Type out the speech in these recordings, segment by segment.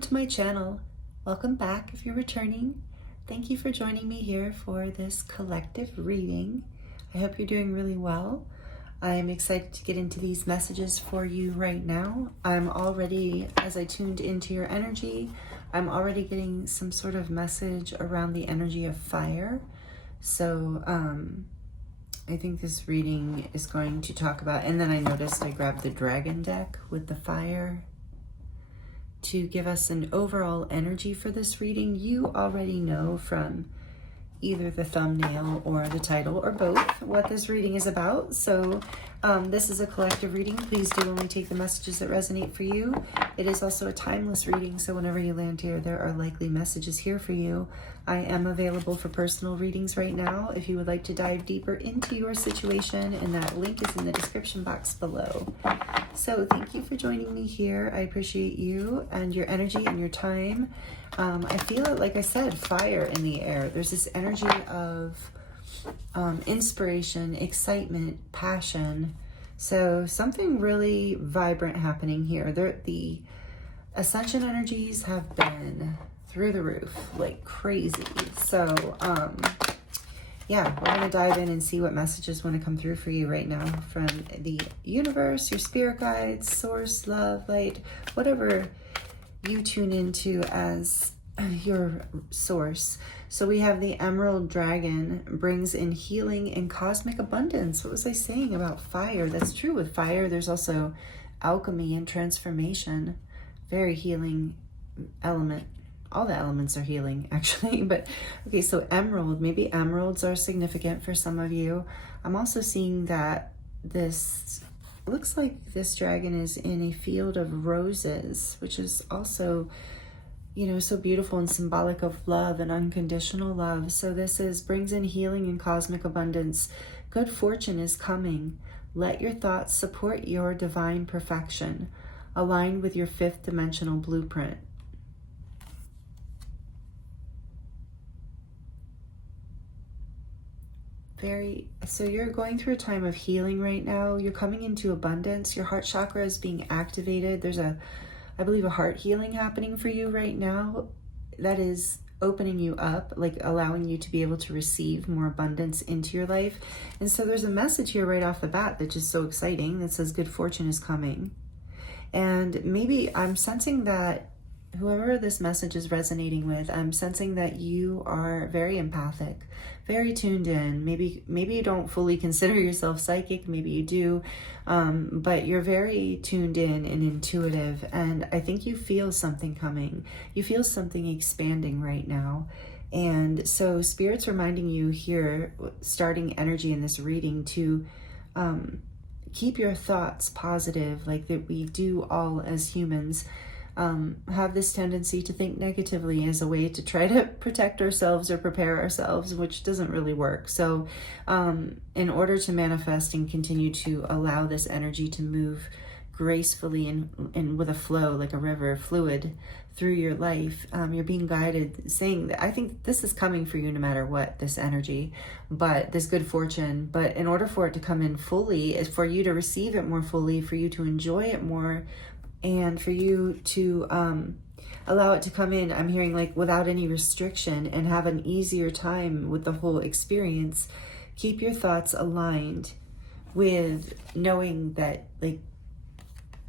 to my channel. Welcome back if you're returning. Thank you for joining me here for this collective reading. I hope you're doing really well. I'm excited to get into these messages for you right now. I'm already, as I tuned into your energy, I'm already getting some sort of message around the energy of fire. So I think this reading is going to talk about, and then I noticed I grabbed the dragon deck with the fire to give us an overall energy for this reading. You already know from either the thumbnail or the title or both what this reading is about. So this is a collective reading. Please do only take the messages that resonate for you. It is also a timeless reading, so whenever you land here, there are likely messages here for you. I am available for personal readings right now if you would like to dive deeper into your situation, and that link is in the description box below. So thank you for joining me here. I appreciate you and your energy and your time. I feel it, like I said, fire in the air. There's this energy of inspiration, excitement, passion. So something really vibrant happening here. The ascension energies have been through the roof, like crazy. So yeah, we're going to dive in and see what messages want to come through for you right now from the universe, your spirit guides, source, love, light, whatever you tune into as your source. So we have the emerald dragon, brings in healing and cosmic abundance. What was I saying about fire? That's true. With fire, there's also alchemy and transformation. Very healing element. All the elements are healing, actually. But okay, so emerald, maybe emeralds are significant for some of you. I'm also seeing that this looks like this dragon is in a field of roses, which is also, you know, so beautiful and symbolic of love and unconditional love. So this brings in healing and cosmic abundance. Good fortune is coming. Let your thoughts support your divine perfection, aligned with your fifth dimensional blueprint. So you're going through a time of healing right now. You're coming into abundance. Your heart chakra is being activated. There's I believe, a heart healing happening for you right now that is opening you up, like allowing you to be able to receive more abundance into your life. And so there's a message here right off the bat that's just so exciting that says good fortune is coming. And maybe I'm sensing that whoever this message is resonating with, I'm sensing that you are very empathic, very tuned in. Maybe you don't fully consider yourself psychic, maybe you do, but you're very tuned in and intuitive, and I think you feel something coming. You feel something expanding right now. And so Spirit's reminding you here, starting energy in this reading, to keep your thoughts positive, like that we do all as humans. Have this tendency to think negatively as a way to try to protect ourselves or prepare ourselves, which doesn't really work. So in order to manifest and continue to allow this energy to move gracefully and with a flow, like a river, fluid through your life, you're being guided, saying that I think this is coming for you no matter what, this energy, but this good fortune. But in order for it to come in fully, is for you to receive it more fully, for you to enjoy it more, and for you to allow it to come in, I'm hearing, like, without any restriction, and have an easier time with the whole experience. Keep your thoughts aligned with knowing that, like,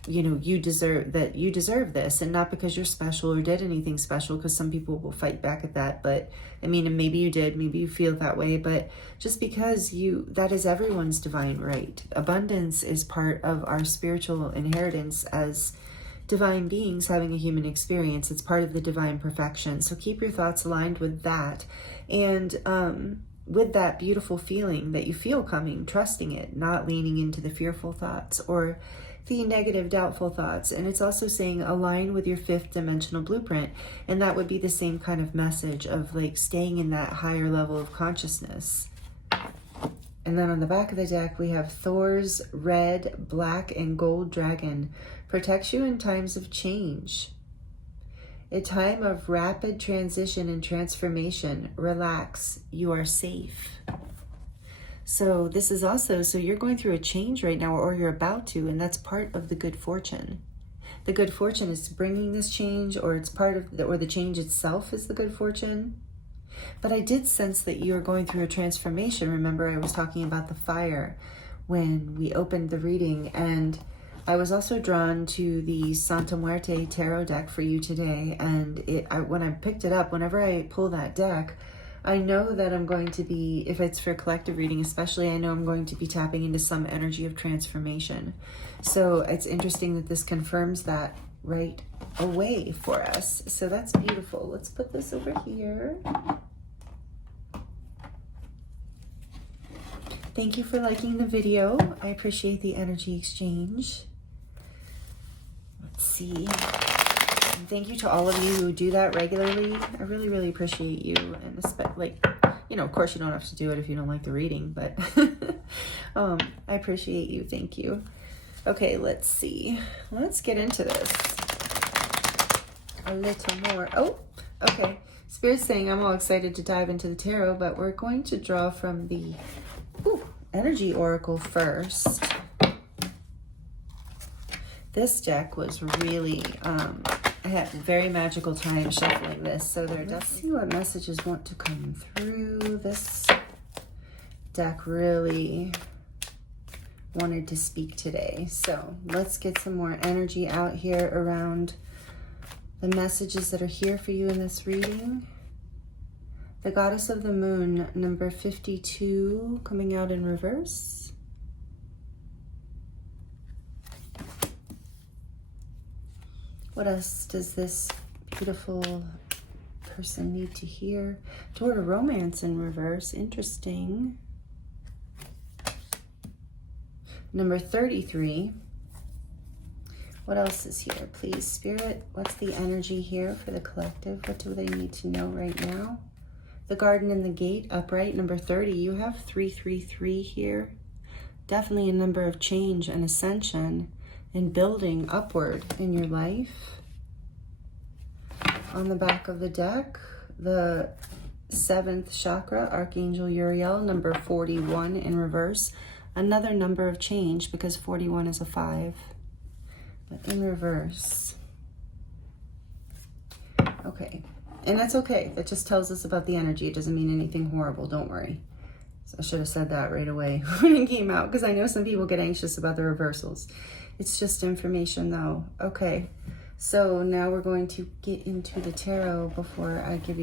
you know, you deserve this, and not because you're special or did anything special, because some people will fight back at that. But I mean, and maybe you did, maybe you feel that way, but just because that is everyone's divine right. Abundance is part of our spiritual inheritance as divine beings having a human experience. It's part of the divine perfection. So keep your thoughts aligned with that, and with that beautiful feeling that you feel coming, trusting it, not leaning into the fearful thoughts or the negative, doubtful thoughts. And it's also saying align with your fifth dimensional blueprint. And that would be the same kind of message of, like, staying in that higher level of consciousness. And then on the back of the deck, we have Thor's red, black, and gold dragon. Protects you in times of change. A time of rapid transition and transformation. Relax, you are safe. So this is also, so you're going through a change right now, or you're about to, and that's part of the good fortune. the good fortune is bringing this change, or it's part of the, or the change itself is the good fortune. But I did sense that you are going through a transformation. Remember, I was talking about the fire when we opened the reading, and I was also drawn to the Santa Muerte tarot deck for you today. And when I picked it up, whenever I pull that deck, I know that I'm going to be, if it's for collective reading especially, I know I'm going to be tapping into some energy of transformation. So it's interesting that this confirms that right away for us. So that's beautiful. Let's put this over here. Thank you for liking the video. I appreciate the energy exchange. Let's see. And thank you to all of you who do that regularly. I really, really appreciate you. And especially, you know, of course you don't have to do it if you don't like the reading, but I appreciate you. Thank you. Okay, let's see. Let's get into this a little more. Oh, okay. Spirit's saying I'm all excited to dive into the tarot, but we're going to draw from the energy oracle first. This deck was really, I had a very magical time shuffling this, so let's see what messages want to come through. This deck really wanted to speak today, so let's get some more energy out here around the messages that are here for you in this reading. The Goddess of the Moon, number 52, coming out in reverse. What else does this beautiful person need to hear? Toward a Romance in reverse. Interesting. Number 33. What else is here? Please, Spirit, what's the energy here for the collective? What do they need to know right now? The Garden and the Gate, upright, number 30. You have 333 here. Definitely a number of change and ascension and building upward in your life. On the back of the deck, the 7th chakra, Archangel Uriel, number 41 in reverse. Another number of change because 41 is a 5. But in reverse. Okay. And that's okay. That just tells us about the energy. It doesn't mean anything horrible. Don't worry. So I should have said that right away when it came out, because I know some people get anxious about the reversals. It's just information though. Okay. So now we're going to get into the tarot before I get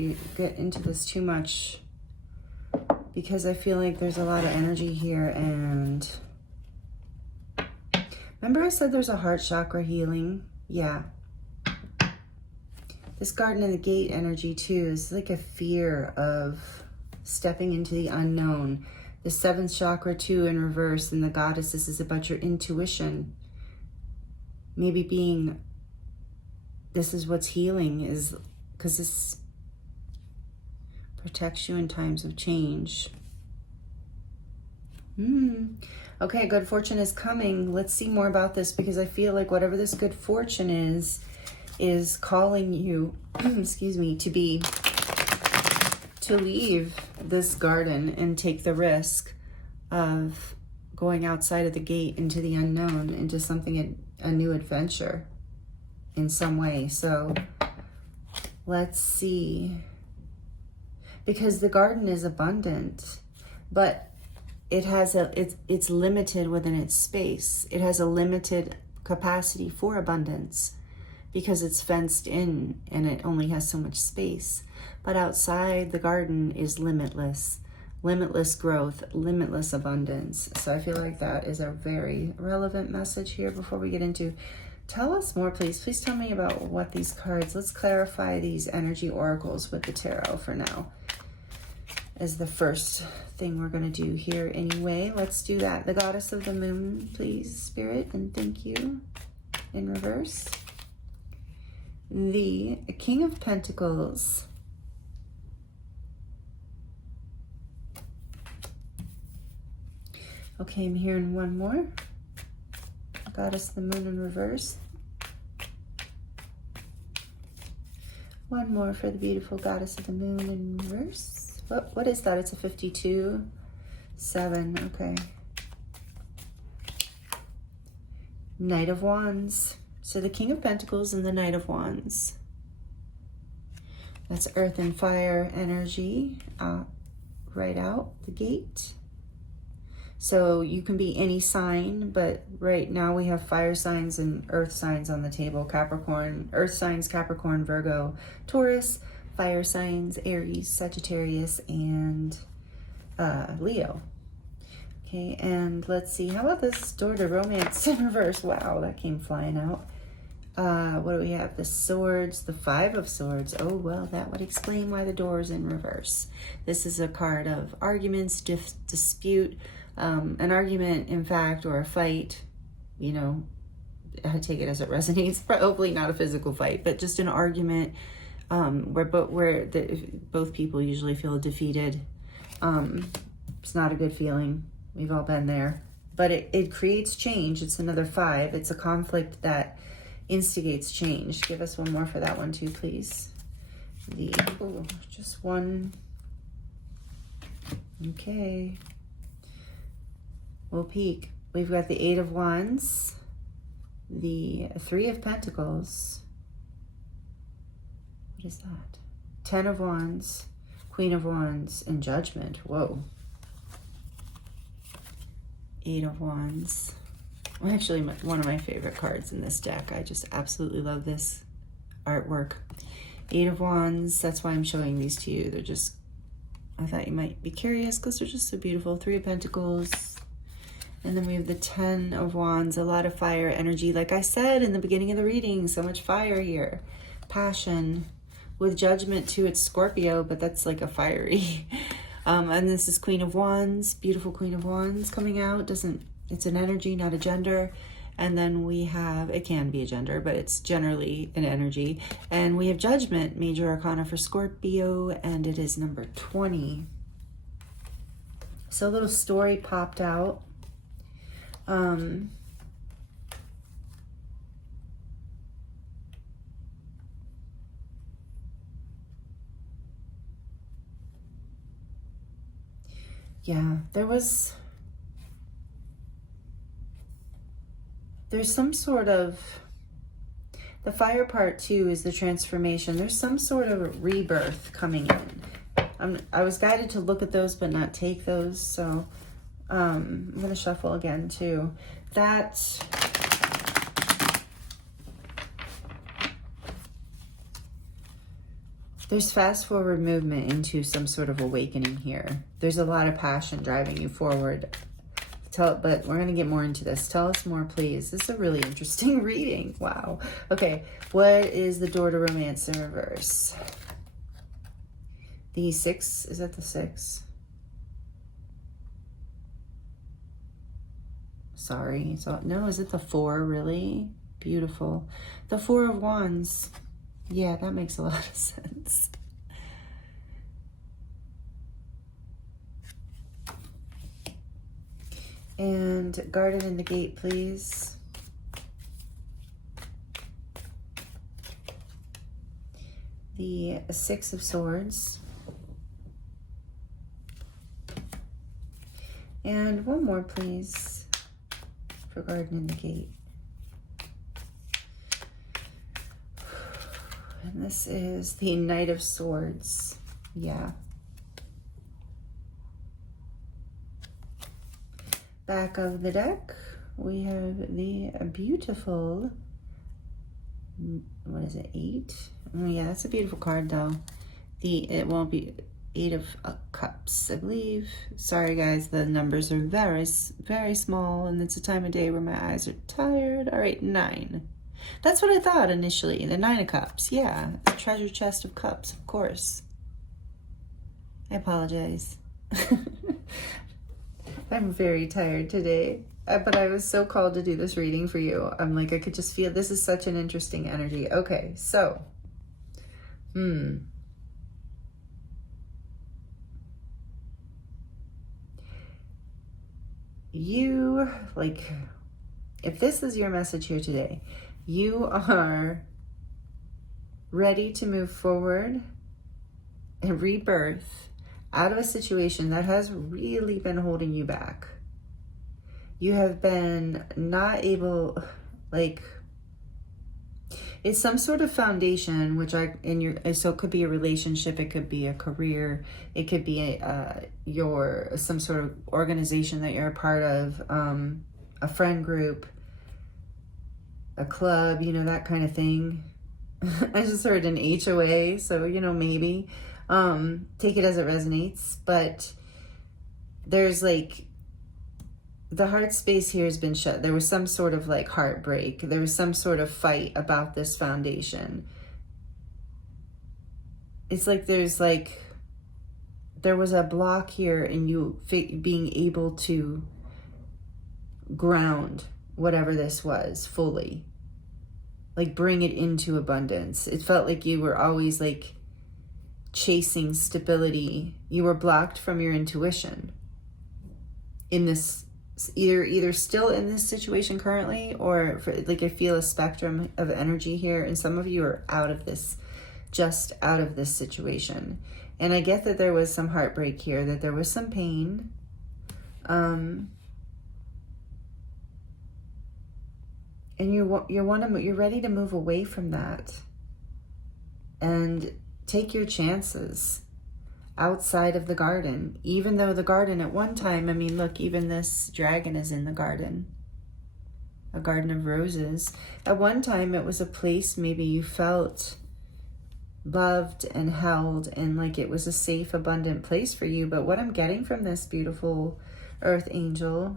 into this too much, because I feel like there's a lot of energy here. And remember I said there's a heart chakra healing? Yeah. This Garden and the Gate energy too is like a fear of stepping into the unknown. The 7th chakra too in reverse, and the Goddess, this is about your intuition. Maybe being, this is what's healing, is because this protects you in times of change. Okay, good fortune is coming. Let's see more about this, because I feel like whatever this good fortune is calling you, excuse me, to leave this garden and take the risk of going outside of the gate into the unknown, into something, a new adventure in some way. So let's see, because the garden is abundant, but it has it's limited within its space. It has a limited capacity for abundance, because it's fenced in and it only has so much space. But outside the garden is limitless growth, limitless abundance. So I feel like that is a very relevant message here. Before we get into, tell us more, please. Please tell me about what these cards, let's clarify these energy oracles with the tarot for now, as the first thing we're going to do here anyway. Let's do that. The Goddess of the Moon, please, Spirit, and thank you, in reverse. The King of Pentacles. Okay, I'm hearing one more. Goddess of the Moon in reverse. One more for the beautiful Goddess of the Moon in reverse. What is that? It's a 52. 7, okay. Knight of Wands. So the King of Pentacles and the Knight of Wands. That's earth and fire energy right out the gate. So you can be any sign, but right now we have fire signs and earth signs on the table. Capricorn, earth signs, Capricorn, Virgo, Taurus, fire signs, Aries, Sagittarius, and Leo. Okay, and let's see, how about this door to romance in reverse? Wow, that came flying out. What do we have? The swords, the Five of Swords. Oh, well, that would explain why the door is in reverse. This is a card of arguments, dispute, an argument, in fact, or a fight. You know, I take it as it resonates. Probably not a physical fight, but just an argument where both people usually feel defeated. It's not a good feeling. We've all been there. But it creates change. It's another 5. It's a conflict that instigates change. Give us one more for that one too, please. Just one. Okay. We'll peek. We've got the 8 of Wands, the 3 of Pentacles. What is that? 10 of Wands, Queen of Wands, and Judgment. Whoa. 8 of Wands. Actually, one of my favorite cards in this deck. I just absolutely love this artwork. 8 of Wands, that's why I'm showing these to you. They're just, I thought you might be curious because they're just so beautiful. 3 of Pentacles. And then we have the 10 of Wands, a lot of fire energy. Like I said in the beginning of the reading, so much fire here. Passion. With Judgment too, it's Scorpio, but that's like a fiery. And this is Queen of Wands, beautiful Queen of Wands coming out. It's an energy, not a gender. And then we have, it can be a gender, but it's generally an energy. And we have Judgment, major arcana for Scorpio, and it is number 20. So a little story popped out. Yeah, there's some sort of, the fire part too is the transformation. There's some sort of rebirth coming in. I was guided to look at those but not take those, so I'm going to shuffle again too. There's fast forward movement into some sort of awakening here. There's a lot of passion driving you forward. But we're going to get more into this. Tell us more, please. This is a really interesting reading. Wow. Okay, what is the door to romance in reverse? The 6, is that the 6? Sorry. So, no, is it the 4, really? Beautiful. The 4 of Wands. Yeah, that makes a lot of sense. And Garden in the Gate, please. The 6 of Swords. And one more, please, for Garden in the Gate. And this is the Knight of Swords. Yeah. Back of the deck, we have the beautiful, what is it, 8? Oh yeah, that's a beautiful card though. It won't be 8 of Cups, I believe. Sorry guys, the numbers are very, very small, and it's a time of day where my eyes are tired. All right, 9. That's what I thought initially, the 9 of Cups. Yeah, the treasure chest of cups, of course. I apologize. I'm very tired today, but I was so called to do this reading for you. I'm like, I could just feel this is such an interesting energy. Okay, so, you, like, if this is your message here today, you are ready to move forward and rebirth out of a situation that has really been holding you back. You have been not able, like, It's some sort of foundation, which so it could be a relationship, it could be a career, it could be some sort of organization that you're a part of, a friend group, a club, that kind of thing. I just heard an HOA, so, maybe take it as it resonates. But there's the heart space here has been shut. There was some sort of heartbreak. There was some sort of fight about this foundation. It's there was a block here in you being able to ground whatever this was fully. Bring it into abundance. It felt like you were always chasing stability. You were blocked from your intuition in this, either still in this situation currently, or I feel a spectrum of energy here, and some of you are just out of this situation. And I get that there was some heartbreak here, that there was some pain. And you're ready to move away from that and take your chances outside of the garden. Even though the garden at one time, look, even this dragon is in the garden, a garden of roses. At one time, it was a place maybe you felt loved and held, and it was a safe, abundant place for you. But what I'm getting from this beautiful earth angel,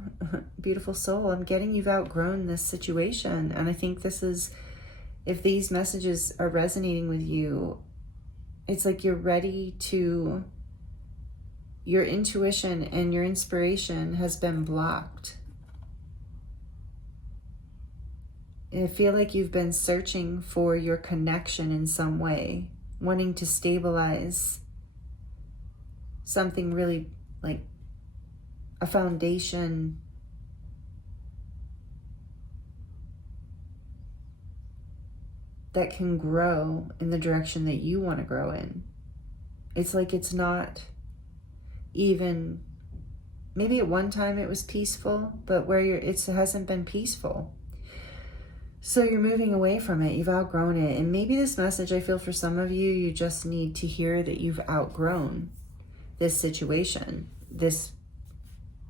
beautiful soul, I'm getting you've outgrown this situation. And I think if these messages are resonating with you, it's you're ready to, your intuition and your inspiration has been blocked. I feel like you've been searching for your connection in some way, wanting to stabilize something really a foundation that can grow in the direction that you want to grow in. It's it's not even, maybe at one time it was peaceful, but it hasn't been peaceful. So you're moving away from it. You've outgrown it. And maybe this message, I feel for some of you, you just need to hear that you've outgrown this situation, this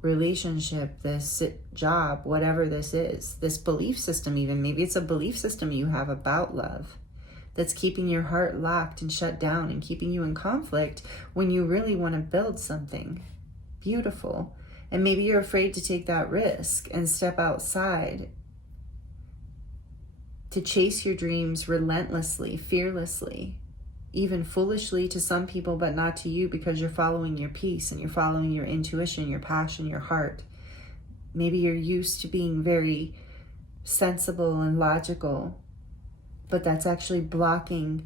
relationship, this job, whatever this is, this belief system even. Maybe it's a belief system you have about love that's keeping your heart locked and shut down and keeping you in conflict when you really want to build something beautiful. And maybe you're afraid to take that risk and step outside to chase your dreams relentlessly, fearlessly, even foolishly to some people, but not to you, because you're following your peace and you're following your intuition, your passion, your heart. Maybe you're used to being very sensible and logical, but that's actually blocking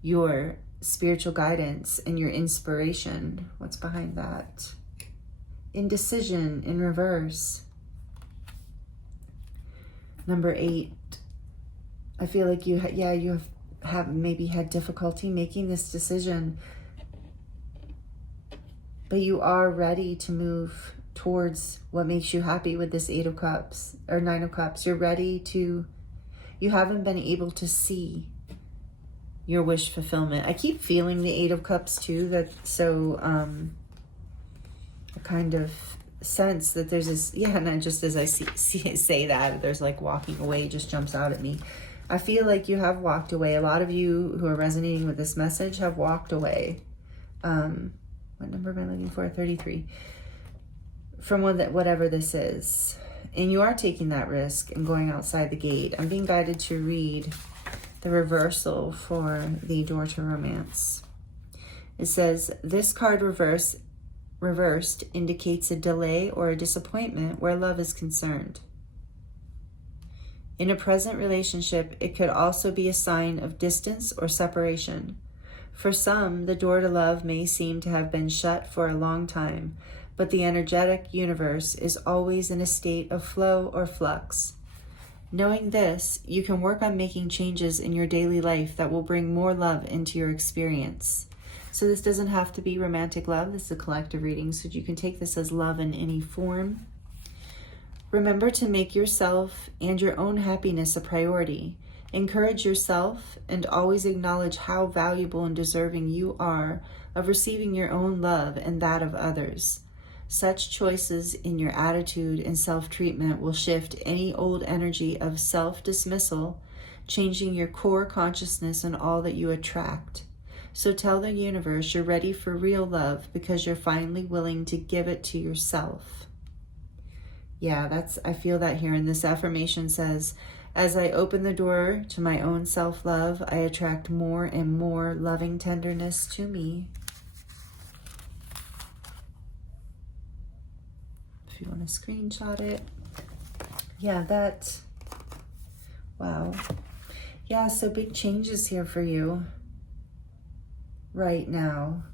your spiritual guidance and your inspiration. What's behind that? Indecision in reverse. Number 8. I feel like you have maybe had difficulty making this decision, but you are ready to move towards what makes you happy with this 8 of Cups or 9 of Cups. You're ready to, you haven't been able to see your wish fulfillment. I keep feeling the 8 of Cups too, that so a kind of sense that there's this, and just as I say that, there's walking away just jumps out at me. I feel like you have walked away. A lot of you who are resonating with this message have walked away. What number am I looking for? 33. From whatever this is. And you are taking that risk and going outside the gate. I'm being guided to read the reversal for the door to romance. It says, this card reversed indicates a delay or a disappointment where love is concerned. In a present relationship, it could also be a sign of distance or separation. For some, the door to love may seem to have been shut for a long time, but the energetic universe is always in a state of flow or flux. Knowing this, you can work on making changes in your daily life that will bring more love into your experience. So this doesn't have to be romantic love. This is a collective reading, so you can take this as love in any form. Remember to make yourself and your own happiness a priority Encourage yourself and always acknowledge how valuable and deserving you are of receiving your own love and that of others. Such choices in your attitude and self-treatment will shift any old energy of self-dismissal, changing your core consciousness and all that you attract. So tell the universe you're ready for real love because you're finally willing to give it to yourself. Yeah, I feel that here. And this affirmation says, as I open the door to my own self-love, I attract more and more loving tenderness to me. If you want to screenshot it. Yeah, wow. Yeah, so big changes here for you right now.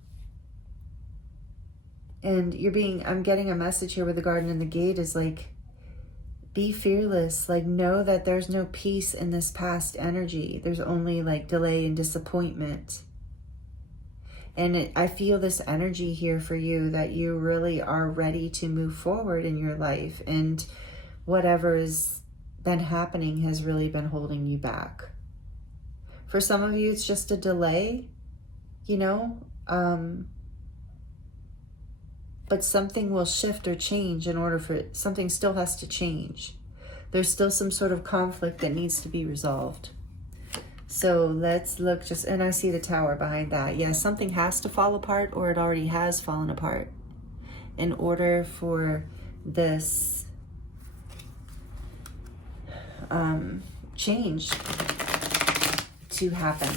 And I'm getting a message here with the garden and the gate is like, be fearless. Like, know that there's no peace in this past energy. There's only like delay and disappointment. And I feel this energy here for you that you really are ready to move forward in your life. And whatever has been happening has really been holding you back. For some of you, it's just a delay, but something will shift or change in order for something still has to change. There's still some sort of conflict that needs to be resolved. So let's look and I see the tower behind that. Yeah, something has to fall apart or it already has fallen apart in order for this change to happen.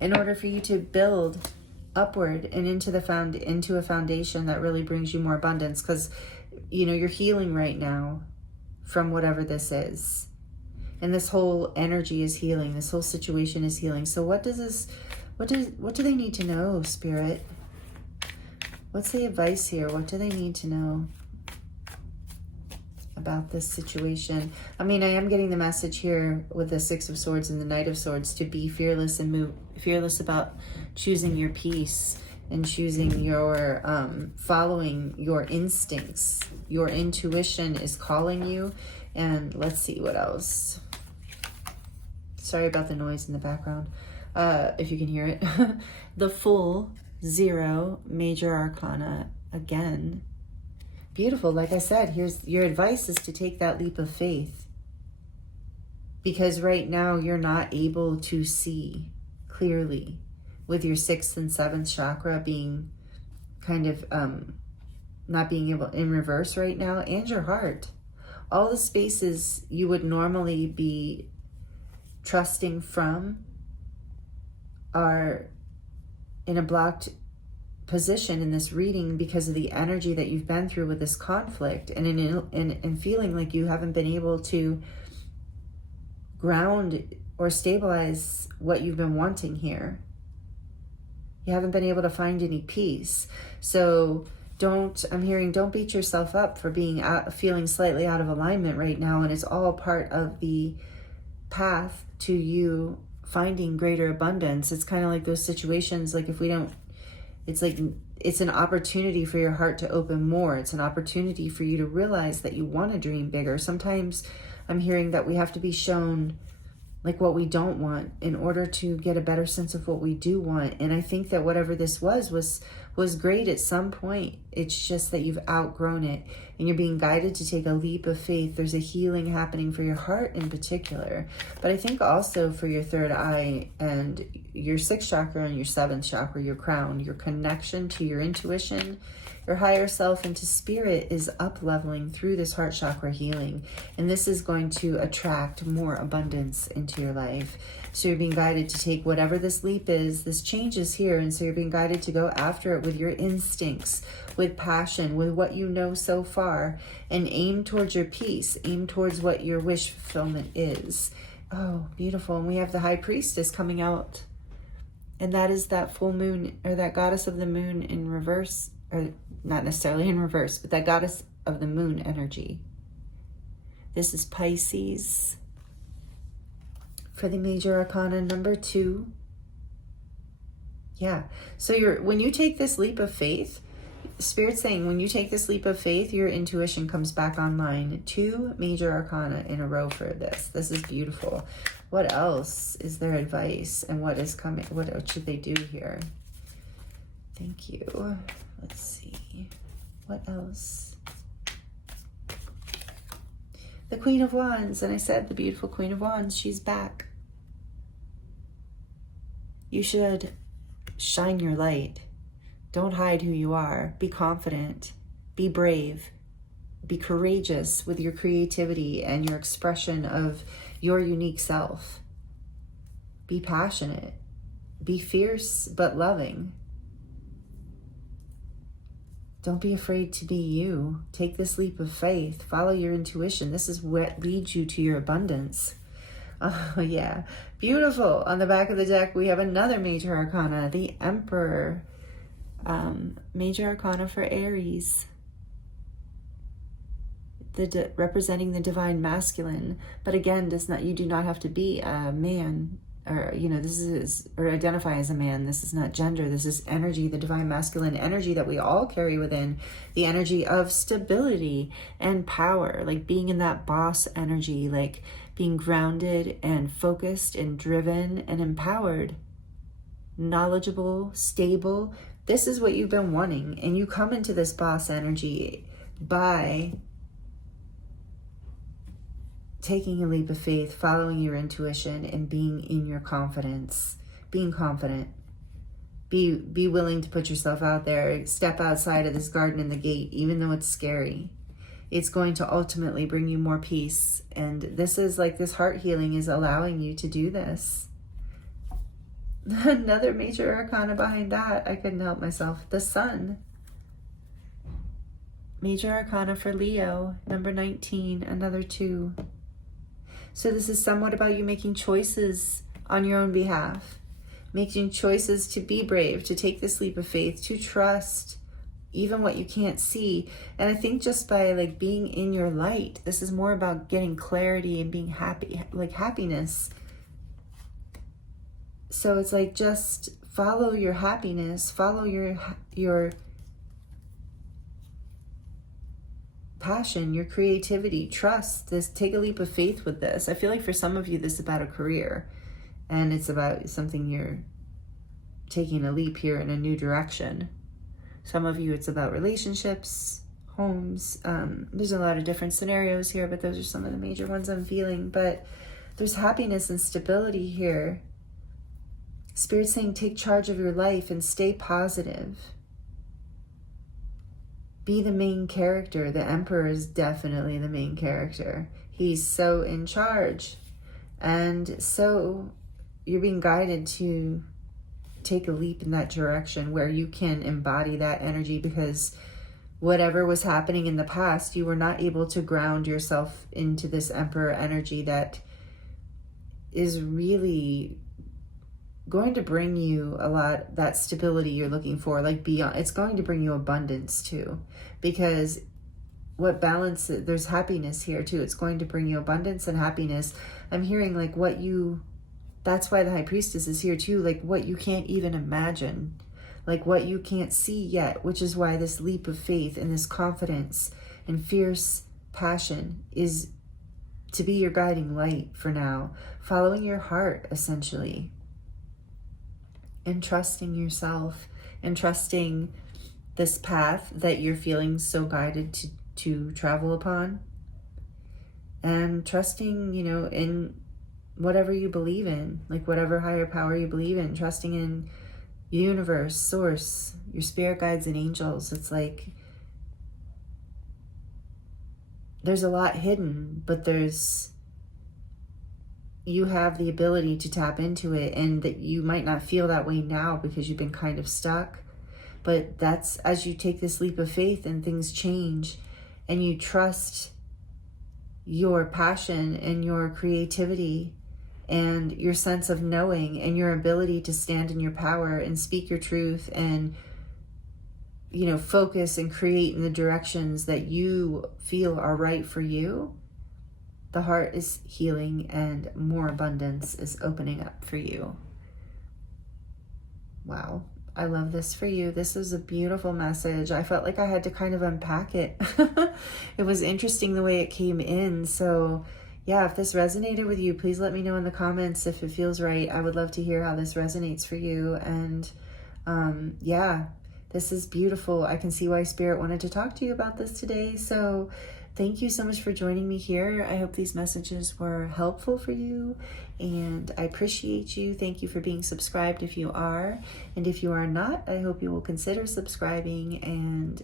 In order for you to build upward and into a foundation that really brings you more abundance, because you're healing right now from whatever this is, and this whole energy is healing, this whole situation is healing. So what do they need to know, Spirit? What's the advice here? What do they need to know about this situation? I mean, I am getting the message here with the Six of Swords and the Knight of Swords to be fearless and move fearless about choosing your peace and choosing your following your instincts. Your intuition is calling you. And let's see what else. Sorry about the noise in the background, if you can hear it. The Full, 0, Major Arcana again. Beautiful. Like I said, here's your advice is to take that leap of faith, because right now you're not able to see clearly with your 6th and 7th chakra being kind of not being able in reverse right now, and your heart. All the spaces you would normally be trusting from are in a blocked position in this reading because of the energy that you've been through with this conflict, and in feeling like you haven't been able to ground or stabilize what you've been wanting here. You haven't been able to find any peace. So don't beat yourself up for feeling slightly out of alignment right now. And it's all part of the path to you finding greater abundance. It's kind of like those situations, like it's an opportunity for your heart to open more. It's an opportunity for you to realize that you want to dream bigger. Sometimes I'm hearing that we have to be shown like what we don't want in order to get a better sense of what we do want. And I think that whatever this was great at some point. It's just that you've outgrown it and you're being guided to take a leap of faith. There's a healing happening for your heart in particular, but I think also for your third eye and your 6th chakra and your 7th chakra, your crown, your connection to your intuition, your higher self, into spirit is up leveling through this heart chakra healing. And this is going to attract more abundance into your life. So you're being guided to take whatever this leap is. This change is here. And so you're being guided to go after it with your instincts, with passion, with what you know so far, and aim towards your peace, aim towards what your wish fulfillment is. Oh, beautiful. And we have the High Priestess coming out. And that is that full moon, or that goddess of the moon in reverse, or not necessarily in reverse, but that goddess of the moon energy. This is Pisces for the major arcana number 2. Yeah. So when you take this leap of faith, Spirit's saying when you take this leap of faith, your intuition comes back online. 2 major arcana in a row for this. This is beautiful. What else is their advice, and what is coming? What should they do here? Thank you. Let's see. What else? The Queen of Wands. And I said the beautiful Queen of Wands, she's back. You should shine your light. Don't hide who you are. Be confident. Be brave. Be courageous with your creativity and your expression of your unique self. Be passionate. Be fierce but loving. Don't be afraid to be you. Take this leap of faith. Follow your intuition. This is what leads you to your abundance. Oh, yeah. Beautiful. On the back of the deck, we have another major arcana, the Emperor. Major arcana for Aries. Representing the divine masculine. But again, you do not have to be a man, or, or identify as a man. This is not gender. This is energy, the divine masculine energy that we all carry within, the energy of stability and power, like being in that boss energy, like being grounded and focused and driven and empowered, knowledgeable, stable. This is what you've been wanting, and you come into this boss energy by taking a leap of faith, following your intuition, and being in your confidence, being confident. Be willing to put yourself out there, step outside of this garden in the gate, even though it's scary. It's going to ultimately bring you more peace. And this is like, this heart healing is allowing you to do this. Another major arcana behind that, I couldn't help myself. The Sun. Major arcana for Leo, number 19, another 2. So this is somewhat about you making choices on your own behalf, making choices to be brave, to take this leap of faith, to trust even what you can't see. And I think just by like being in your light, this is more about getting clarity and being happy, like happiness. So it's like, just follow your happiness, follow your passion, your creativity, trust this, take a leap of faith with this. I feel like for some of you, this is about a career, and it's about something you're taking a leap here in a new direction. Some of you, it's about relationships, homes. There's a lot of different scenarios here, but those are some of the major ones I'm feeling. But there's happiness and stability here. Spirit's saying, take charge of your life and stay positive. Be the main character. The Emperor is definitely the main character. He's so in charge. And so you're being guided to take a leap in that direction where you can embody that energy, because whatever was happening in the past, you were not able to ground yourself into this Emperor energy that is really going to bring you a lot, that stability you're looking for, like beyond. It's going to bring you abundance too, because what balance, there's happiness here too. It's going to bring you abundance and happiness. I'm hearing like that's why the High Priestess is here too, like what you can't even imagine, like what you can't see yet, which is why this leap of faith and this confidence and fierce passion is to be your guiding light for now, following your heart essentially, and trusting yourself and trusting this path that you're feeling so guided to travel upon, and trusting, in whatever you believe in, like whatever higher power you believe in, trusting in universe, source, your spirit guides and angels. It's like there's a lot hidden, but you have the ability to tap into it, and that you might not feel that way now because you've been kind of stuck. But that's as you take this leap of faith and things change, and you trust your passion and your creativity and your sense of knowing and your ability to stand in your power and speak your truth and, focus and create in the directions that you feel are right for you. The heart is healing and more abundance is opening up for you. Wow. I love this for you. This is a beautiful message. I felt like I had to kind of unpack it. It was interesting the way it came in. So yeah, if this resonated with you, please let me know in the comments if it feels right. I would love to hear how this resonates for you. And yeah, this is beautiful. I can see why Spirit wanted to talk to you about this today. So thank you so much for joining me here. I hope these messages were helpful for you, and I appreciate you. Thank you for being subscribed if you are. And if you are not, I hope you will consider subscribing, and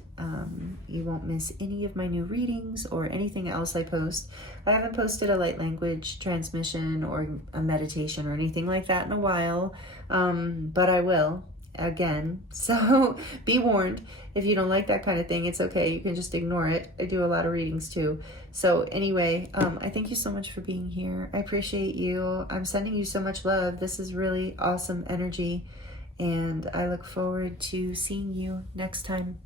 you won't miss any of my new readings or anything else I post. I haven't posted a light language transmission or a meditation or anything like that in a while, but I will again. So be warned, if you don't like that kind of thing, it's okay. You can just ignore it. I do a lot of readings too. So anyway, I thank you so much for being here. I appreciate you. I'm sending you so much love. This is really awesome energy, and I look forward to seeing you next time.